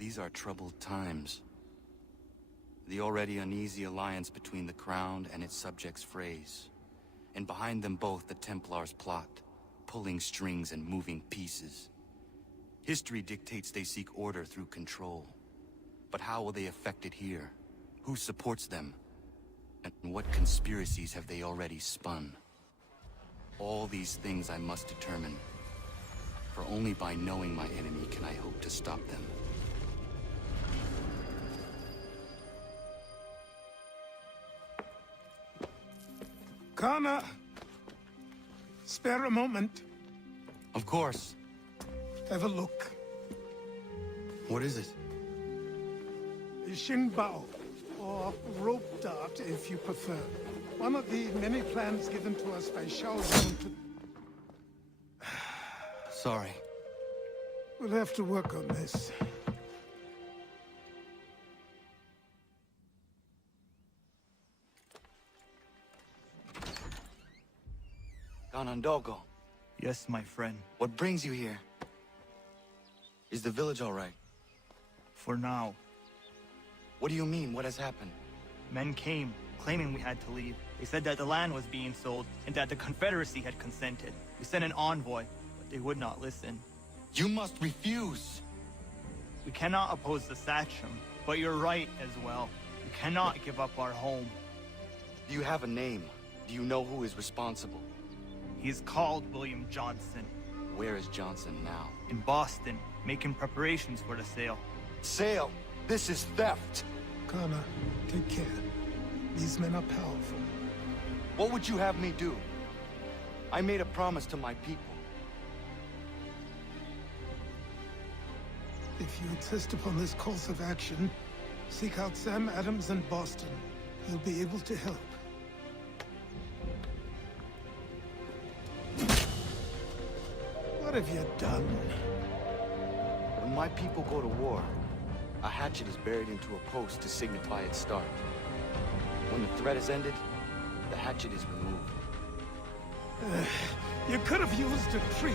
These are troubled times. The already uneasy alliance between the Crown and its subjects frays. And behind them both the Templars plot, pulling strings and moving pieces. History dictates they seek order through control. But how will they affect it here? Who supports them? And what conspiracies have they already spun? All these things I must determine. For only by knowing my enemy can I hope to stop them. Kana! Spare a moment. Of course. Have a look. What is it? The Xingbao, or rope dart if you prefer. One of the many plans given to us by Shao Zhong to... Sorry. We'll have to work on this. Ganondogo, Yes, my friend. what brings you here? Is the village all right? For now, What do you mean? What has happened? men came, claiming we had to leave. They said that the land was being sold, and that the Confederacy had consented. We sent an envoy, but they would not listen. You must refuse! We cannot oppose the Sachem, but you're right as well. We cannot give up our home. Do you have a name? Do you know who is responsible? He is called William Johnson, Where is Johnson now? in Boston, making preparations for the sale. Sale! This is theft! Kana, take care. These men are powerful. What would you have me do? I made a promise to my people. If you insist upon this course of action, seek out Sam Adams in Boston. He'll be able to help. What have you done? When my people go to war, a hatchet is buried into a post to signify its start. When the threat is ended, the hatchet is removed. You could have used a tree.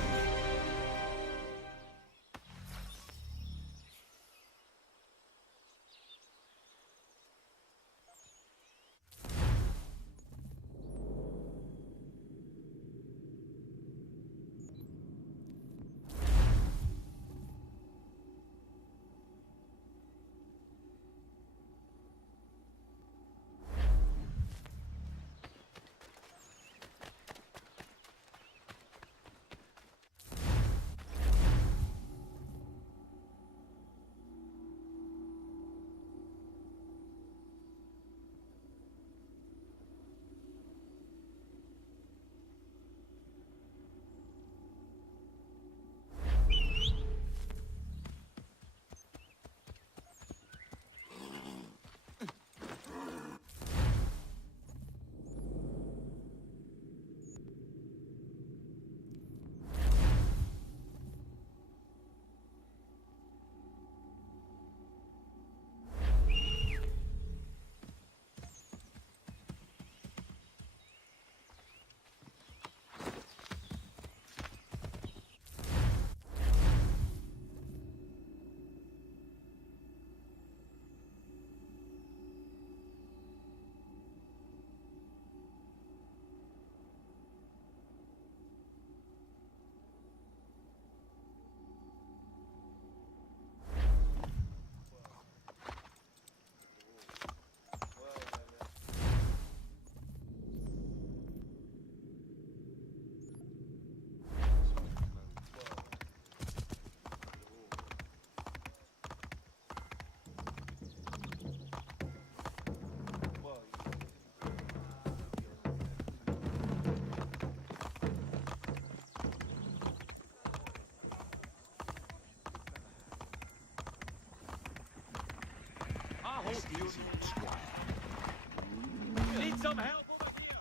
Need some help over here?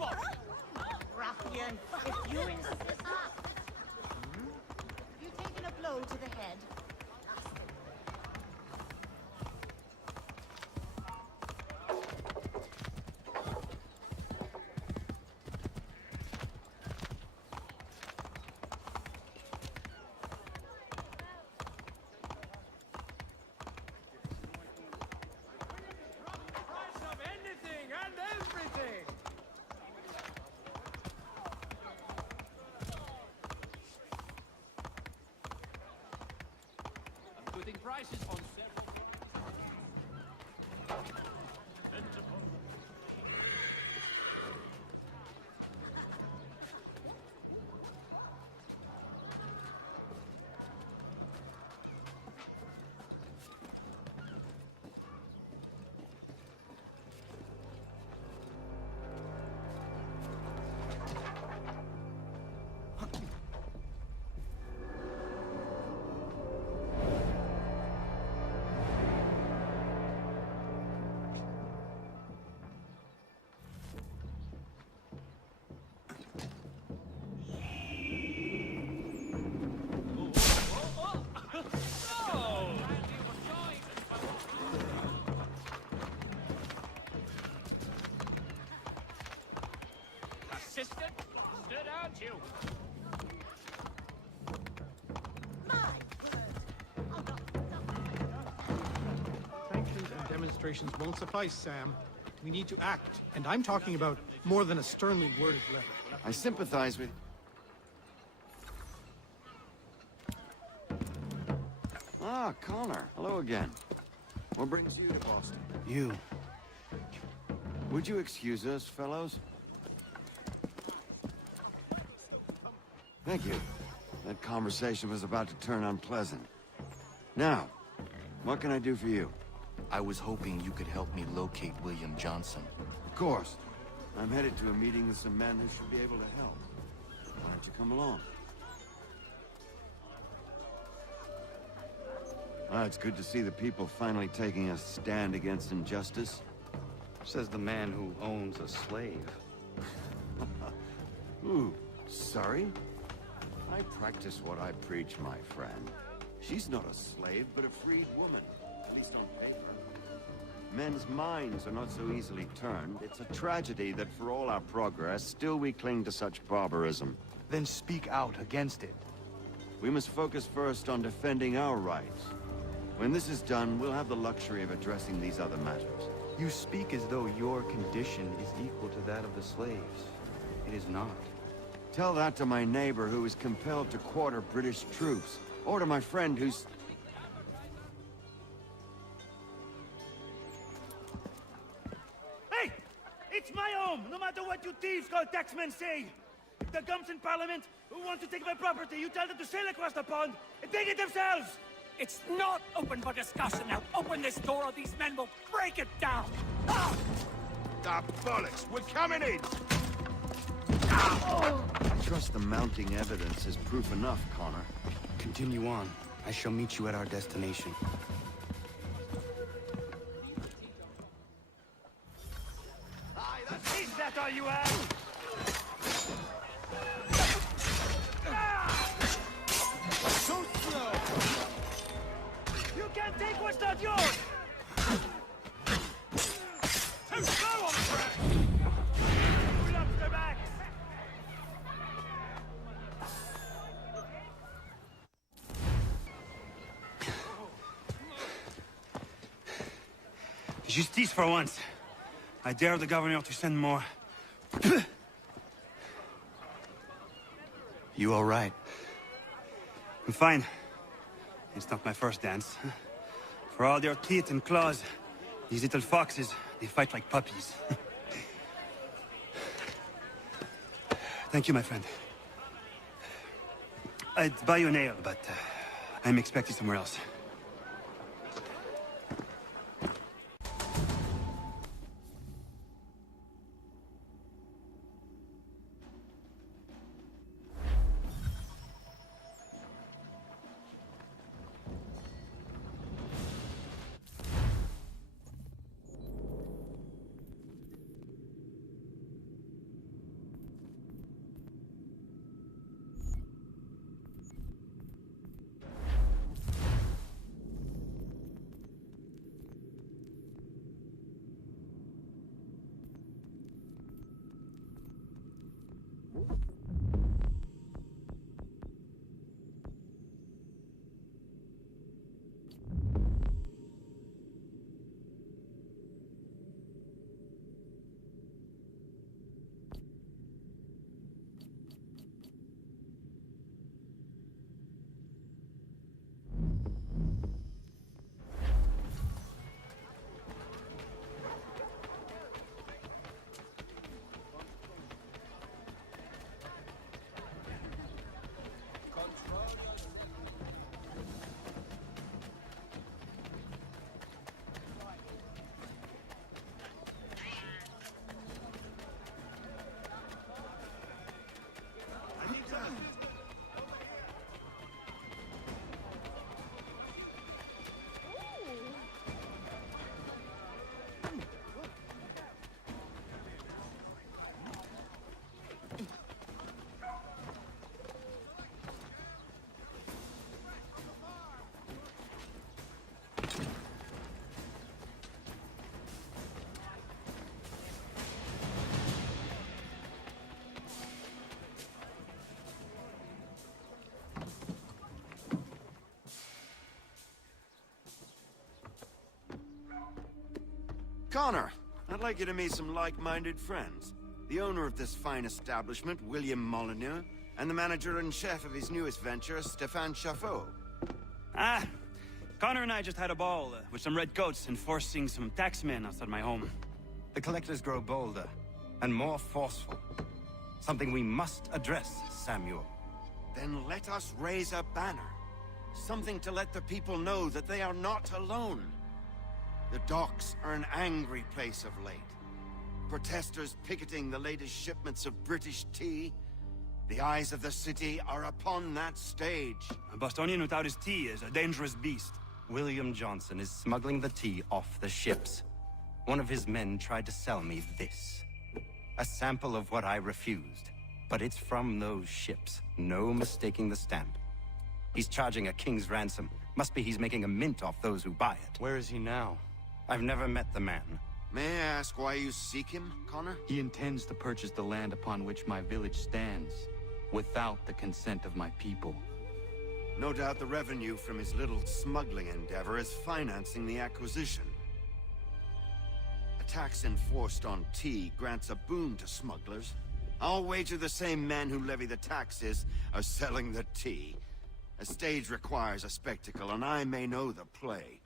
robot! Ruffian, if you insist... You've taken a blow to the head. Price of anything and everything! I'm putting prices on several... Assistant bastard, aren't you? My word! Oh, no. Sanctions and demonstrations won't suffice, Sam. We need to act, and I'm talking about more than a sternly worded letter. I sympathize with... Ah, Connor. Hello again. What brings you to Boston? You. Would you excuse us, fellows? Thank you. That conversation was about to turn unpleasant. Now, what can I do for you? I was hoping you could help me locate William Johnson. Of course. I'm headed to a meeting with some men who should be able to help. Why don't you come along? Ah, it's good to see the people finally taking a stand against injustice. Says the man who owns a slave. Ooh, sorry? I practice what I preach, my friend. She's not a slave, but a freed woman. At least on paper. Men's minds are not so easily turned. It's a tragedy that for all our progress, still we cling to such barbarism. Then speak out against it. We must focus first on defending our rights. When this is done, we'll have the luxury of addressing these other matters. You speak as though your condition is equal to that of the slaves. It is not. Tell that to my neighbor who is compelled to quarter British troops, or to my friend who's... Hey! It's my home, no matter what you thieves called taxmen say! If the gums in Parliament who want to take my property, you tell them to sail across the pond and take it themselves! It's not open for discussion now. Open this door or these men will break it down. Ah! Ah, bollocks! We're coming in! Trust the mounting evidence is proof enough, Connor. Continue on. I shall meet you at our destination. Is that all you have? So slow! You can't take what's not yours! Too slow on the track! Pull up their backs! Justice for once. I dare the governor to send more. You all right? I'm fine. It's not my first dance. For all their teeth and claws, these little foxes, they fight like puppies. Thank you, my friend. I'd buy you an ale, but I'm expecting somewhere else. Connor, I'd like you to meet some like-minded friends. The owner of this fine establishment, William Molyneux, and the manager and chef of his newest venture, Stéphane Chaffeau. Ah, Connor and I just had a ball with some redcoats enforcing some taxmen outside my home. The collectors grow bolder and more forceful. Something we must address, Samuel. Then let us raise a banner. Something to let the people know that they are not alone. The docks are an angry place of late. Protesters picketing the latest shipments of British tea. The eyes of the city are upon that stage. A Bostonian without his tea is a dangerous beast. William Johnson is smuggling the tea off the ships. One of his men tried to sell me this. A sample of what I refused. But it's from those ships. No mistaking the stamp. He's charging a king's ransom. Must be he's making a mint off those who buy it. Where is he now? I've never met the man. May I ask why you seek him, Connor? He intends to purchase the land upon which my village stands, without the consent of my people. No doubt the revenue from his little smuggling endeavor is financing the acquisition. A tax enforced on tea grants a boon to smugglers. I'll wager the same men who levy the taxes are selling the tea. A stage requires a spectacle, and I may know the play.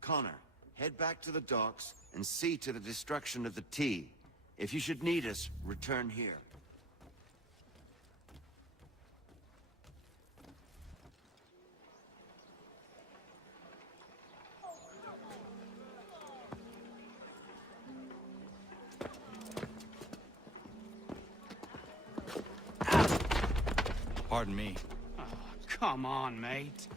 Connor, head back to the docks and see to the destruction of the tea. If you should need us, return here. Pardon me. Oh, come on, mate.